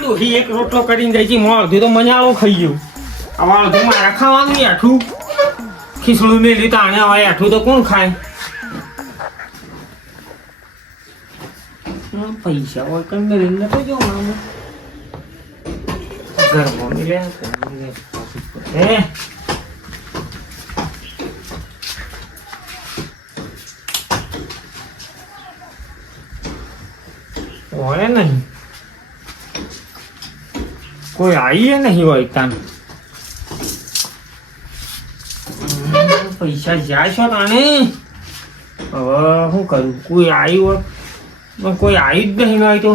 ડોહી એક રોટલો કરીને જાય છે અડધું તો મને આવો ખાઈ ગયું હવે અડધું મારે ખાવાનું નહીં આઠું ખીસડું મેલી તાણે હવે આઠું તો કોણ ખાય પૈસા હોય કઈ મેલી નતો જો મામું ઘરમાં મિલે હે હોય નહીં કોઈ આવી નહીં હોય તાન પૈસા જાય છો તાને હવે શું કરું કોઈ આવ્યું હોત પણ કોઈ આવ્યું જ નહીં હોય તો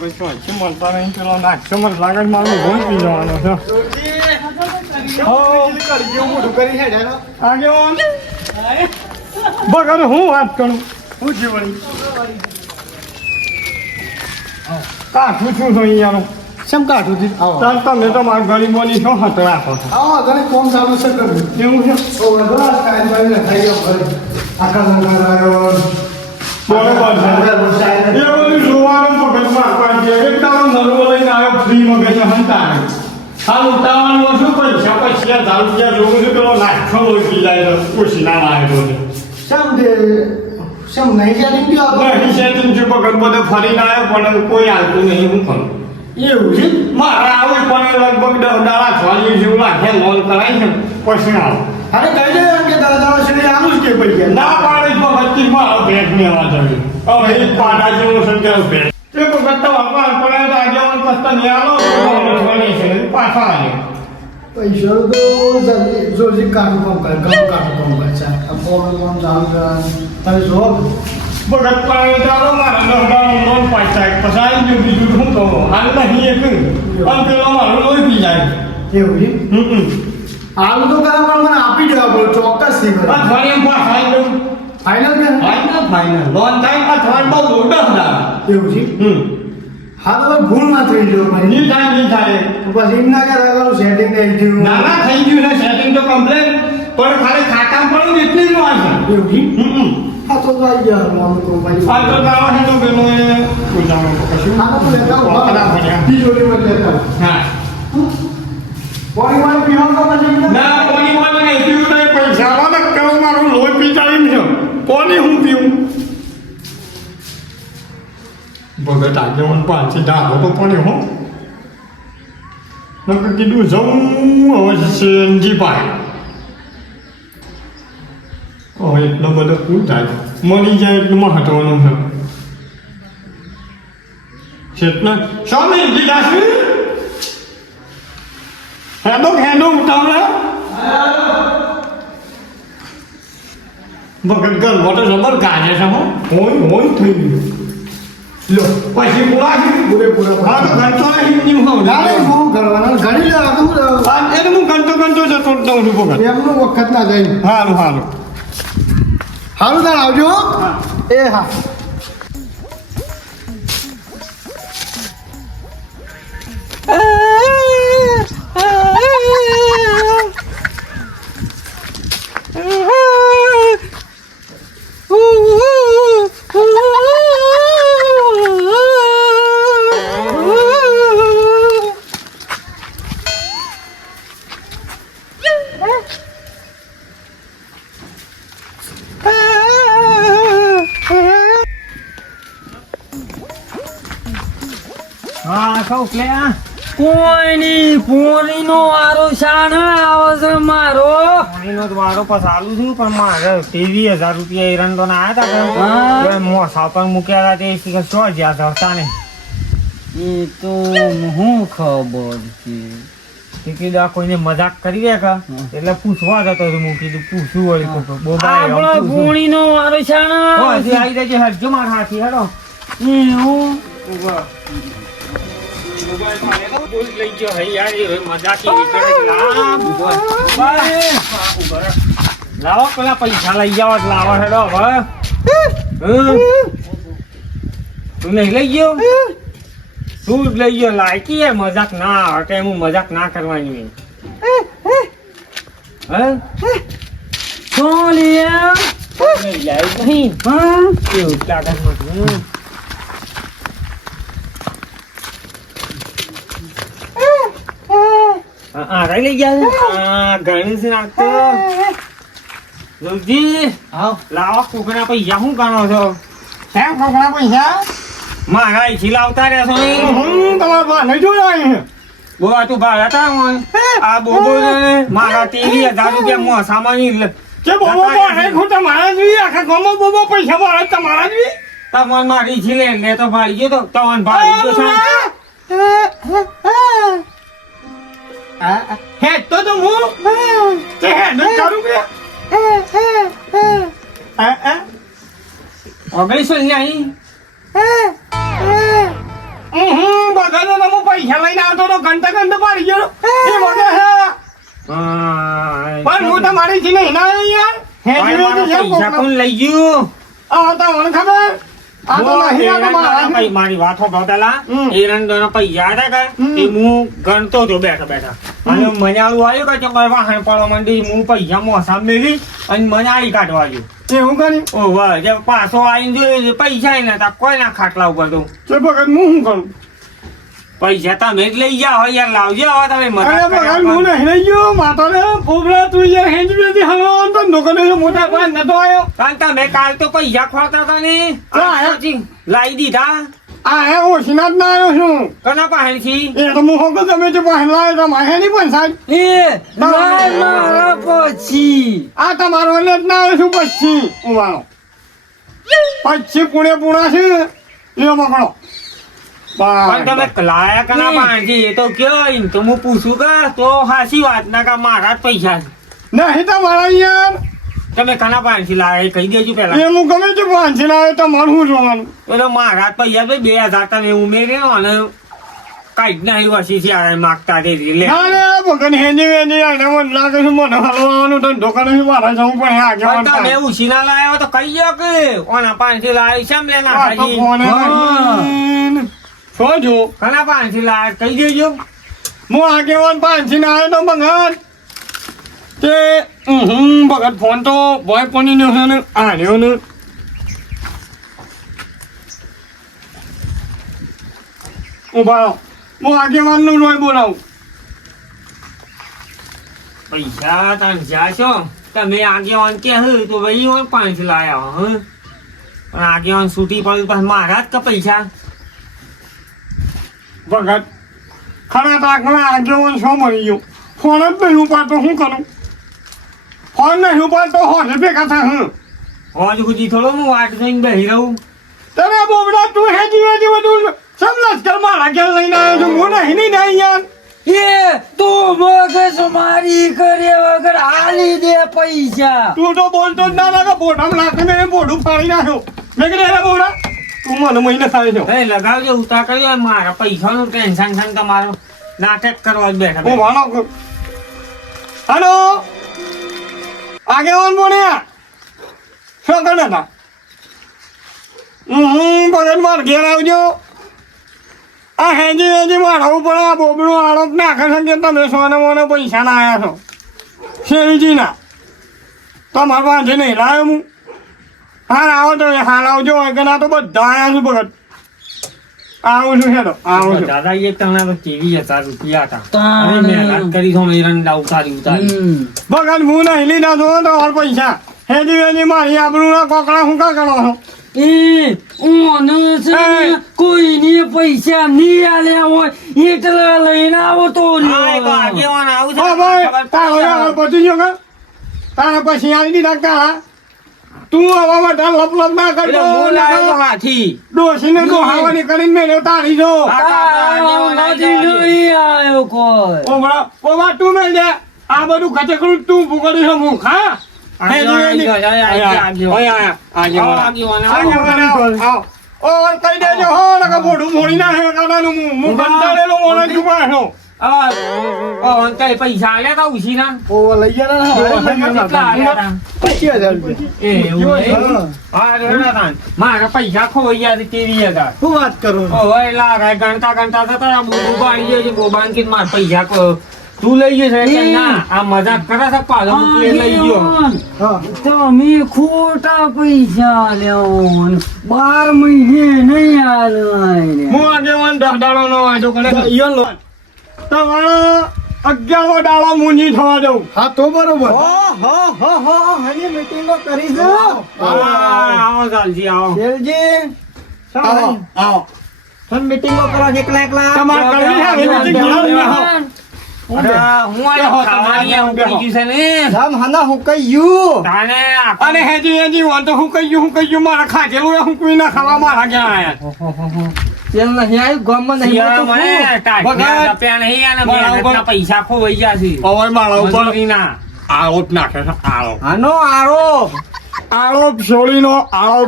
પૈસા મળતા નહીં પેલો નાખશો મને લાગે મારું ભોજ પી જવાનો છે બગર હું વાત કરું શું છે વળી કાઠું છું તો અહીંયાનું શેમ કાઢું છું આવો તાર તમે તો મારા ગરીબોની શું હત રાખો છો આવો ઘરે કોમ ચાલુ છે કરવું એવું છે ઓ બધા કાઈ ભાઈ ને ખાઈ ગયો ઘરે આખા મંગાવ્યો બરોબર છે એ બધું જોવાનું મગજમાં પાડજે એક તારો નરવો લઈને આવ્યો ફ્રી મગજ હંતા હાલ ઉતાવળમાં શું પૈસા પછી રૂપિયા જોઉં છું પેલો નાખો લોહી પી જાય ઓછી ના લાવેલો છે શેમ દે શેમ નહીં જાતી ગયો નહીં સેટિંગ છે પગડ બધે ફરીને આવ્યો પણ કોઈ હાલતું નહીં હું કરું એવું છે મારા આવું પણ લગભગ 10 દાડા થવાની જેવું લાગે લોન કરાય છે પછી આવો અરે કહી દે કે દાદા શ્રી આનું જ કે પડી ના પાડે તો વચ્ચે મારો ભેટ મેવા જવી હવે એક પાડા જેવો સંકેત ભેટ તે વખત તો વાપા પડે તો આજે મને પસ્તા નિયાલો છે પાછા આવે પૈસા તો જોજી કાઢું કામ કરે ઘણું કાઢું કામ કરે છે આ પ્રોબ્લેમ કામ ચાલુ કરવાનું તમે જો ભગત પાડે ચાલો મારા નવડાનો લોન પાછા પસાઈ જો બીજું શું કહું હાલ નહીં એક પણ પેલો મારો લોહી પી જાય એવું છે આલુ તો કરા પણ મને આપી દેવા પડે ચોક્કસ થી કરે અઠવાડિયે પાછા દઉં ફાઇનલ કે ફાઇનલ લોન થાય અઠવાડિયે બહુ દોડા એવું છે હા તો ભૂલ ના થઈ ગયો ભાઈ નહીં થાય તો પછી એમ ના કે રગાનું સેટિંગ નહીં થયું ના ના થઈ ગયું ને સેટિંગ તો કમ્પ્લેટ પણ ખાલી ખાતામાં પડ્યું એટલી જ વાત છે એવું છે હા તો આવી ગયા મારું તો ભાઈ આ તો ગાવા છે તો પેલો એ પૂજામાં કશું હા તો લેતા ના ભણ્યા બીજો લેવલ લેતા હા પાણી વાળી પીવાનું તો પછી ના કોની કોની નહીં પીવું તો પૈસા વાળા કહું મારું લોહી પી જાય એમ છે કોની હું પીવું ભગત આજે મને પાછી ડાળો તો પડ્યો હો નકર કીધું જવું હવે સીએનજી પાય હવે એટલો બધો શું થાય મળી જાય એટલું મહત્વનું છે એટલે સ્વામી દીધા છે હેડો ઉતાવળે ભગત ઘર મોટો જબર ગાજે છે હો હોય થઈ ગયું લો પછી પૂરા છે પૂરેપૂરા હા તો ઘંટો નહીં હું ગાડી બહુ કરવાના ઘડી લેવા તો એટલે હું ઘંટો જતો દઉં છું ભગત એમનો વખત ના જાય હારું હારું તાર આવજો એ હા હા સૌ પ્લે કોઈની પોણીનો વારો શાન આવે છે મારો પોણીનો વારો પાસ આલું છું પણ મારે 23,000 રૂપિયા એરંડો ના આવ્યા હતા મોસા પર મૂક્યા હતા તે સો જ્યાં હતા ને એ તો હું ખબર છે કીધું કોઈને મજાક કરી દે કા એટલે પૂછવા જતો હતો હું કીધું પૂછવું વળી બોબા પોણીનો વારો શાન આવી જજે હરજો મારા હાથી હેડો હું લઈ ગયો હે યાર એ મજાકી લાવો પેલા પૈસા લઈ જાવ લાવો હેડો હવે તું નહીં લઈ ગયો તું જ લઈ ગયો લાયકી યાર મજાક ના હટે હું મજાક ના કરવાની સોલિયા લઈ જાય નહીં. હા કેવું લાગે છે બધું? આ કઈ લઈ ગયા છે? આ ગણેશ નાખતો. જોજી, લાવો કોકના પૈસા શું ગણો છો? શેમ કોકના પૈસા મારા અહીંથી લાવતા રહેશો ને? તમારા બા નહીં જોયા બોવા તું ભાડા તા હોય. આ બોબો છે ને, મારા 23,000 રૂપિયા મોસામાં કે બોબો પણ હું તમારા જોઈએ આખા ગામમાં બોબો પૈસા મારા તમારા જોઈએ તમને મારી છે લે તો ભાડી ગયો તો તમને ભાડી ગયો છે. હે તો હું તે હે ન કરું કે ઓગણીસો ને અહીં બગાડો ને હું પૈસા લઈને આવતો તો ઘંટા ઘંટા પાડી ગયો એ વગર હે પણ હું તમારી થી નહીં ના યાર હે પૈસા કોણ લઈ ગયું? આ તો મને ખબર આ તો નહીં આ તો મારા મારી વાત સાંભળો પેલા. એરંડોના પૈસા હતા કે એ હું ગણતો હતો બેઠા બેઠા અને મને આવું આવ્યું કે મારે વાહન પડવા માંડી. હું પૈસા મોસા મેલી અને મને આડી કાઢવા આવ્યું. એવું કર્યું ઓ વાહ, જે પાછો આવીને જોયું પૈસા નતા કોઈ ના ખાટલા ઉપર તો. તે બગડ હું શું કરું પૈસા તમે જ લઈ જાઓ યાર, લાવજો હવે તમે અરે મદદ બગડ કર્યા હું કરો. નહીં લઈ ગયો માતાને પોબરા તું યાર હેન્ડ બેથી હવે તો નોકરે મોટા પાન નતો આવ્યો કારણ તમે કાલ તો પૈસા ખોરતા હતા ને લાવી દીધા. આ હે ઓછીના જ ના આવ્યો છું કના પાસેથી? એ તો હું હોકો તમે જે પહેલા લાવ્યો તો માહે નહીં પણ સાહેબ એ લાય મારા પછી આ તમારો એટલે જ ના આવ્યો છું પછી ઉમાનો પછી પુણે પુણા છે લ્યો પકડો પણ તમે લાયા કના પાસેથી એ તો કયો એમ તો હું પૂછું કે તો હાચી વાત ના કે મારા જ પૈસા છે. નહીં તમારા યાર તમે કના પાસેથી લાયા એ કહી દેજો પેલા. એ હું ગમે તે પાંચી લાવ્યો તમારું શું જોવાનું એ તો મારા જ પૈસા ભાઈ 2000 તમે ઉમેર્યો અને કઈ જ નહીં વસી છે આ માગતા તે લે. ના રે ભગન હેજી વેજી આને મને લાગે છે મને હલવાનું તો દુકાને મારા જવું પણ હે પણ આગળ તમે ઉછીના લાયા હો તો કહી દો કે ઓના પાસેથી લાયા શેમ લે નાખાજી? શું જો કના પાસેથી લાયા કહી દેજો. હું આગેવાન પાંચી ના આવ્યો તો ભગત તે ભગત ફોન તો બોય પની નો છે ને આર્યો ને ઉભા રહો. હું આગેવાન નું રોય બોલાવું પૈસા તમે જાશો તમે આગેવાન કે હે તો ભાઈ ઓન પાસેથી લાયા હો હં? પણ આગેવાન છૂટી પડ્યું પછી મારા જ કે પૈસા? ભગત ખરા તાકમાં આગેવાન શું મળી ગયો ફોન જ નહીં ઉપાડતો શું કરું ફોન નહીં ઉપાડતો હોને ભેગા થા હું હોજ સુધી થોડો હું વાટ જોઈને બેસી રહું. તને બોબડા તું હેજી વેજી બધું સમજ કર મારા ઘેર લઈને આવ્યો છું હું નહીં યાર એ તું મગજ મારી કરે વગર આલી દે પૈસા તું તો બોલતો જ ના લાગે બોટામાં નાખી મેં બોડું ફાડી નાખ્યો મેં કીધું એલા બોડા તું મને મહિને થાય છે એ લગાવજો ઉતાર કરજો મારા પૈસાનું ટેન્શન છે ને તમારું નાટક કરવા જ બેઠા હું ભાણો હાલો આગેવાન બોલ્યા શું કરે હતા ભગત માર ઘેર આવજો આ હેજી હેજી મારા ઉપર આ બોબડો આરોપ નાખે છે કે તમે સોને મોને પૈસા ના આવ્યા છો શેરીજીના તમારા પાસે નહીં લાવ્યો હું હાલ આવો તો હાલ આવજો ના તો બધા આવ્યા છું ભગત આવું છું હેડો આવું છું દાદા એક તમને 23,000 રૂપિયા હતા તાણે. હવે મહેનત કરી તો એરંડા ઉતારી ભગત હું નહીં લીધા છો તો ઓર પૈસા હેજી હેજી મારી આબરૂ ના કોકડા હું કા કરો છો એ ઓને છે ને કોઈને પૈસા નહીં આલ્યા હોય એટલા લઈને આવો તો આગેવાન આવું છે હા ભાઈ તારો આગળ પહોંચી ગયો કે તારા પછી આવી દીધા કા તું આવા બધા લપ લપ ના એટલે કરતો હું લાવ્યો તો હાથી. ડોસીને ડોહાવાની કરીને મેલ્યો તારી જો નથી નહીં આવ્યો કોઈ ઓવા તું મેલ દે આ બધું ખચકડું તું ભૂગડી છે મુખ હા ઓર કઈ દેજો હો નકા બોડું મોડી ના હે કાનાનું મું બંધારેલો મોને ચૂપા છો પૈસા આલ્યા તા ઉછીના? ઓ લઈ ગયા કેટલા આલ્યા તા? 25,000 એવું એમ? હા, રેડા તા. મારા પૈસા ખોઈ ગયા 23,000. શું વાત કરો ઓય લાગે ગણતા ગણતા થતા બોબા આવી ગયો છે. બોબાને કીધું મારા પૈસા તું લઈ ગયો છે કે ના આ મજાક કરે છે પાછો તું એ લઈ ગયો હા. તમે ખોટા પૈસા લ્યો 12 મહિને નહીં આલે હું આગેવાન 10 દાડાનો વાંધો કરે છે. ઈયો લો. તમારો 11મો દાડો મૂંજી થવા દઉં. હા તો બરોબર આવો ચાલજી આવો આવો. મીટિંગો કરો એકલા એકલા તમારે કરવી છે હવે meeting ઘણા બધા. અરે, હું આ ખાવાની આવું કરી ગયું છે ને રામ હાના હું કયું તાને અને હેજી વાંધો હું કહ્યું મારા ખાધેલું એ હું કોઈ ના ખાવા મારા ક્યાં આયા. તેલ નહીં આવ્યું ગામમાં નહીં શિયાળો મળતું મને શું? ટાઢિયા તપ્યા નહીં અને મહેનતના પૈસા ખોવાઈ ગયા છે હવે મારા ઉપર મજૂરીના. આળો જ નાખે છે આળો. આનો આરો આળો છોડીનો આળો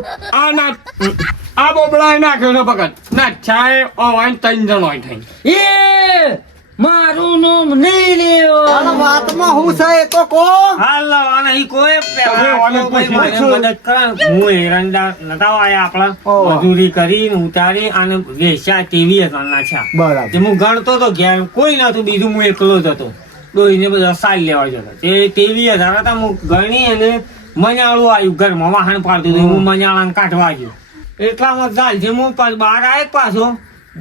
આ બોબડા નાખ્યો છે ભગત ના ચાય ઓવાઈન 3 જણ હોય થઈ. એ મારું નામ નહીં આનો લેવા વાતમાં હું છે એ તો કો હાલ અને ઈ કોઈ તમે ઓને કોઈ મને પૂછો. મદદ કરે હું એરંડા નતા આયા આપણા ઓહો. મજૂરી કરીને ઉતારી અને વેચ્યા તેવી હજારના છે બરાબર તે હું ગણતો તો ઘેર કોઈ નતું બીજું હું એકલો જ હતો દોઈને બધા સાલ લેવા જતો તે 23,000 હતા હું ગણી અને મજાળું આવ્યું ઘરમાં વાહન પાડતું હતું હું મજાળાને કાઢવા ગયો એટલામાં ચાલ છે હું બહાર આવ્યો પાછો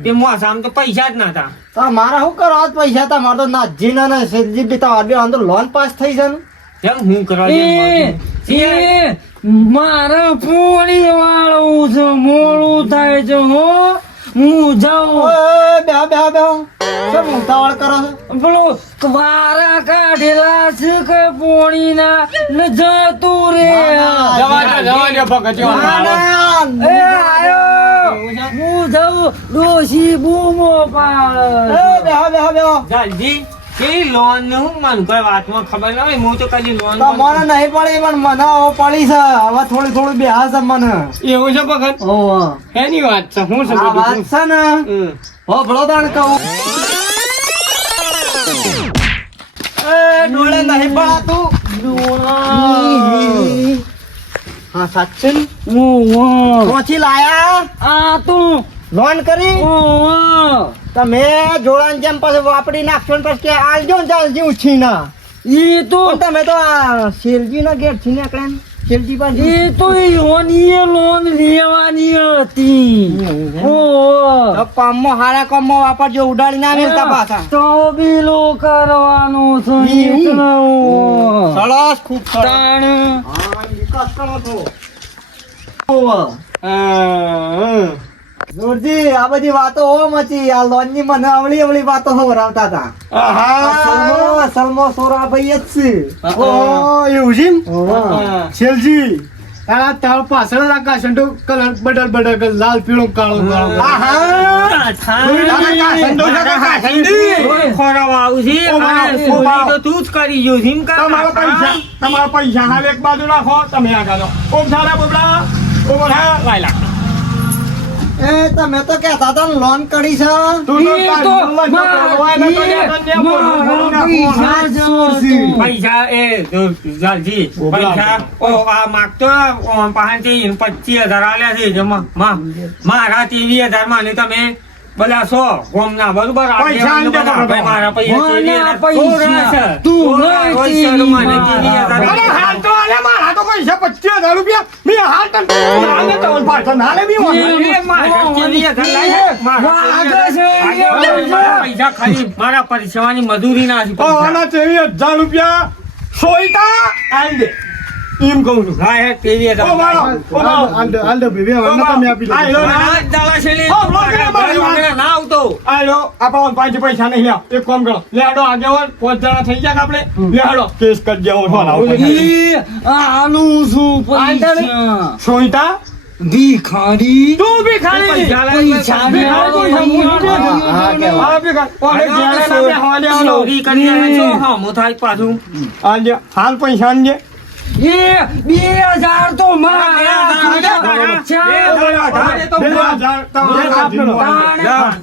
તે મોસામાં તો પૈસા જ નતા મારા શું કરો આજ પૈસા તમારે તો નાજી ના સેજી બી તમારે બે અંદર લોન પાસ થઈ છે ને કેમ હું કરવા એ મારા પોણી વાળું છે મોડું થાય છે હો હું જાઉં ઓય બે બે બે શું ઉતાવળ કરો છો પેલો વારા કાઢેલા છે કે પોણીના ને જતું રે જવા દે ભગત ના, એ આયો હું જાઉં ડોશી બૂમો પાડે બે બે જલ્દી કેવી લોન ને હું મને કોઈ વાતમાં ખબર ના હોય હું તો કદી લોન મને નહીં પડી પણ મને હવે પડી છે હવે થોડી બેહા છે મને એવું છે ભગત ઓવા એની વાત છે હું આ વાત છે ને હો ભલો તાણ કહું એ ડોળે નહીં પડાતું હા સાચું ઓવા પહોંચી લાયા આ તું લોન કરી ઓવા તમે જોડાણ જેમ પછી વાપરી નાખશો ને પછી કે આલજો ને ચાલજી ઉછીના ઈ તો પણ તમે તો આ શેરજી ના ઘેર થી નીકળ્યા ને શેરજી પાસે એ તો ઈઓની લોન લેવાની હતી ઓવા કામમાં હારા કામમાં વાપરજો ઉડાડી ના મેલતા પાછા તો બીલો કરવાનું છે એટલે ઓવા. સરસ ખૂબ સરસ તાણ હા વિકાસ કરો છો ઓવા. જોરજી આ બધી વાતો હો મચી આ લોન ની મને અવળી વાતો હવરાવતા હતા અસલમો સોરા ભાઈ જ છે એવું છે ઓવા. છેલજી તારા તાર પાછળ આકાશ તો કલર બદલ લાલ પીળો કાળો ખોરાવા આવું છે અને સોની તો તું જ કરી ગયો છે એમ કર તમારા પૈસા હાલ એક બાજુ રાખો તમે આગળ ઓમ સારા બોબડા ઓબડા લાયલા એ તમે તો કહેતા હતા ને લોન કરી છે તું તો એ તાર તો નંબર તો મારા પૈસા જતો. પૈસા એ જલ્દી પૈસા ઓ આ માગતો પાસેથી 25,000 આલ્યા છે જે મારા 23,000 માં ને તમે બધા સો ગોમના બરોબર પૈસા આલી દે બરોબર. ભાઈ મારા મને પૈસા પૈસા તું નહીં અરે હાલ તો આલે મારા તો પૈસા 25,000 રૂપિયા મેં હાલ તને આલે તો પાછળ ના લે મી પૈસા ખાલી મારા પરસેવાની મજૂરી ના છે ઓ આના 23,000 રૂપિયા સોઈતા આલ દે એમ કહું છું હા હે તેવી ઓ મારો ઓ મારો આલ દે બેબી હવે તમે આપી આઈ લો ના આવતો આલો આપણ પાંચ પૈસા નહીં લ્યા એક કામ કરો લેડો આગેવાન 5 જણા થઈ ગયા આપણે લેડો કેસ કરી દેવો ઈ આનું શું પૈસા સોઈતા ભિખારી તું બી ખાલી પૈસા ચોરી કરી હું થાય પાછું હાલ પૈસા આનજે એ 2000 તો મારા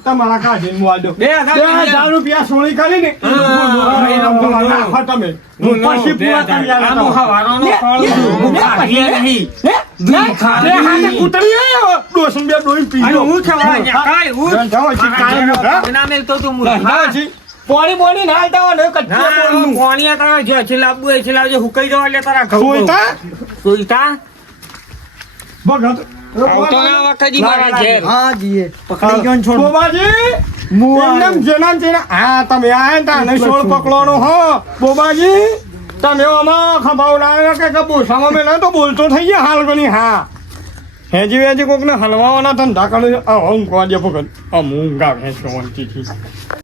તમારા કાઢી દો 2,000 2,000 રૂપિયા સોળી કરી ને નાખો તમે પછી પૂરા કરી પોણી ના હાલતા હોય ને કચ્ચા ના બોલનું. કોણિયા તારા જો છે લાવવું હોય છે લાવજો હુકાઈ જવા એટલે તારા ઘઉં સુઈતા? સુઈતા ભગત આવતો ના વખતે મારા ઘેર હા જીએ પકડી ગયો ને છોડ બોબાજી મું એકદમ આવ્યો. જેના ને તેના હા તમે આયા તા ને સોળ પકડવાનો હો બોબાજી તમે આમાં ખભાવ લાવ્યા કે બોસામાં મેલા તો બોલતો થઈ ગયા હાલ ગણી હા હેજી વેજી કોકને હલવાવાના ધંધા કરે છે આ ઊંઘવા દે ભગત આ મૂંગા ભેંસો શાંતિથી